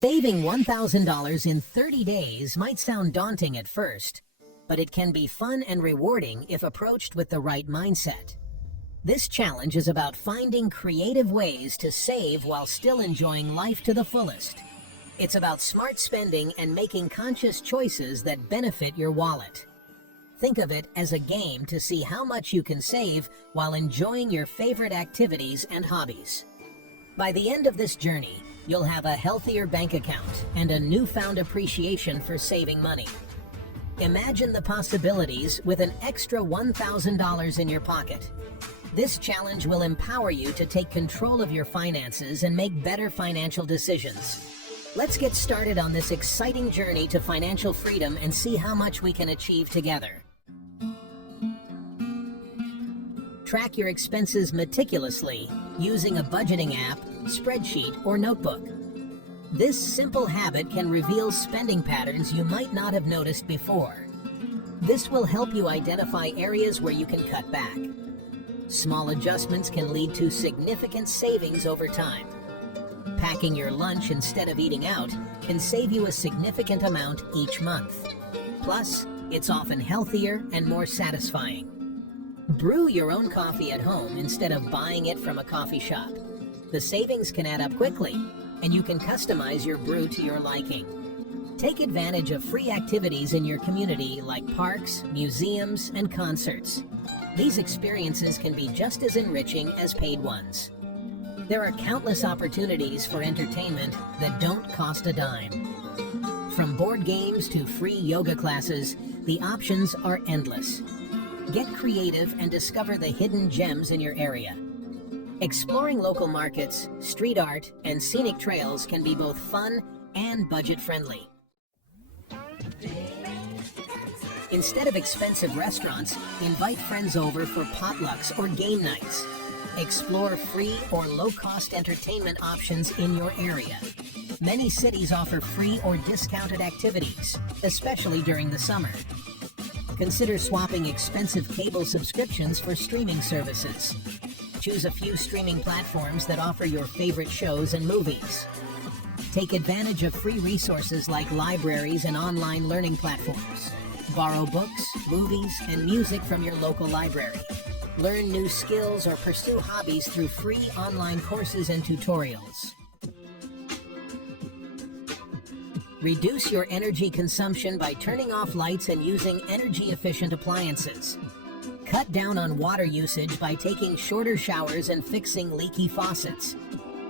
Saving $1,000 in 30 days might sound daunting at first, but it can be fun and rewarding if approached with the right mindset. This challenge is about finding creative ways to save while still enjoying life to the fullest. It's about smart spending and making conscious choices that benefit your wallet. Think of it as a game to see how much you can save while enjoying your favorite activities and hobbies. By the end of this journey, you'll have a healthier bank account and a newfound appreciation for saving money. Imagine the possibilities with an extra $1,000 in your pocket. This challenge will empower you to take control of your finances and make better financial decisions. Let's get started on this exciting journey to financial freedom and see how much we can achieve together. Track your expenses meticulously using a budgeting app, spreadsheet, or notebook. This simple habit can reveal spending patterns you might not have noticed before. This will help you identify areas where you can cut back. Small adjustments can lead to significant savings over time. Packing your lunch instead of eating out can save you a significant amount each month. Plus, it's often healthier and more satisfying. Brew your own coffee at home instead of buying it from a coffee shop. The savings can add up quickly, and you can customize your brew to your liking. Take advantage of free activities in your community like parks, museums, and concerts. These experiences can be just as enriching as paid ones. There are countless opportunities for entertainment that don't cost a dime. From board games to free yoga classes, the options are endless. Get creative and discover the hidden gems in your area. Exploring local markets, street art, and scenic trails can be both fun and budget-friendly. Instead of expensive restaurants, invite friends over for potlucks or game nights. Explore free or low-cost entertainment options in your area. Many cities offer free or discounted activities, especially during the summer. Consider swapping expensive cable subscriptions for streaming services. Choose a few streaming platforms that offer your favorite shows and movies. Take advantage of free resources like libraries and online learning platforms. Borrow books, movies, and music from your local library. Learn new skills or pursue hobbies through free online courses and tutorials. Reduce your energy consumption by turning off lights and using energy-efficient appliances. Cut down on water usage by taking shorter showers and fixing leaky faucets.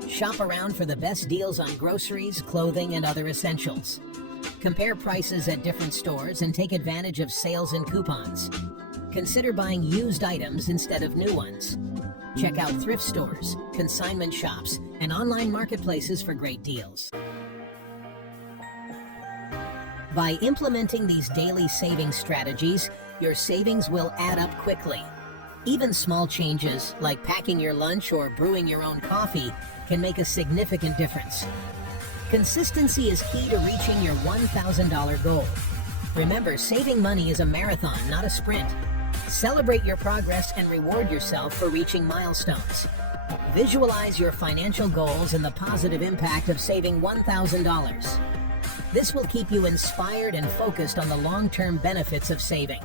Shop around for the best deals on groceries, clothing, and other essentials. Compare prices at different stores and take advantage of sales and coupons. Consider buying used items instead of new ones. Check out thrift stores, consignment shops, and online marketplaces for great deals. By implementing these daily saving strategies, your savings will add up quickly. Even small changes, like packing your lunch or brewing your own coffee, can make a significant difference. Consistency is key to reaching your $1,000 goal. Remember, saving money is a marathon, not a sprint. Celebrate your progress and reward yourself for reaching milestones. Visualize your financial goals and the positive impact of saving $1,000. This will keep you inspired and focused on the long-term benefits of saving.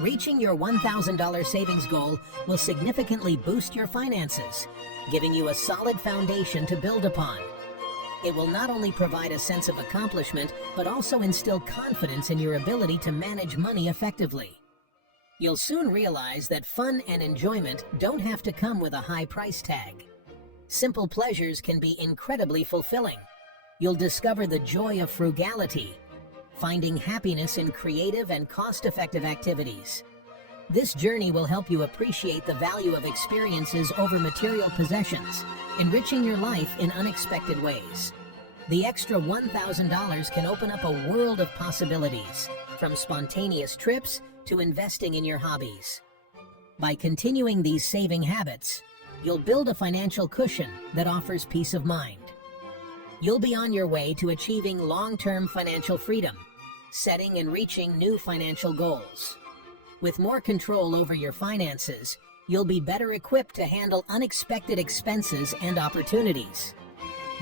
Reaching your $1,000 savings goal will significantly boost your finances, giving you a solid foundation to build upon. It will not only provide a sense of accomplishment, but also instill confidence in your ability to manage money effectively. You'll soon realize that fun and enjoyment don't have to come with a high price tag. Simple pleasures can be incredibly fulfilling. You'll discover the joy of frugality, finding happiness in creative and cost-effective activities. This journey will help you appreciate the value of experiences over material possessions, enriching your life in unexpected ways. The extra $1,000 can open up a world of possibilities, from spontaneous trips to investing in your hobbies. By continuing these saving habits, you'll build a financial cushion that offers peace of mind. You'll be on your way to achieving long-term financial freedom, setting and reaching new financial goals. With more control over your finances, you'll be better equipped to handle unexpected expenses and opportunities.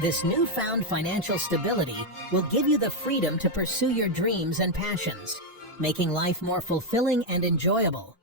This newfound financial stability will give you the freedom to pursue your dreams and passions, making life more fulfilling and enjoyable.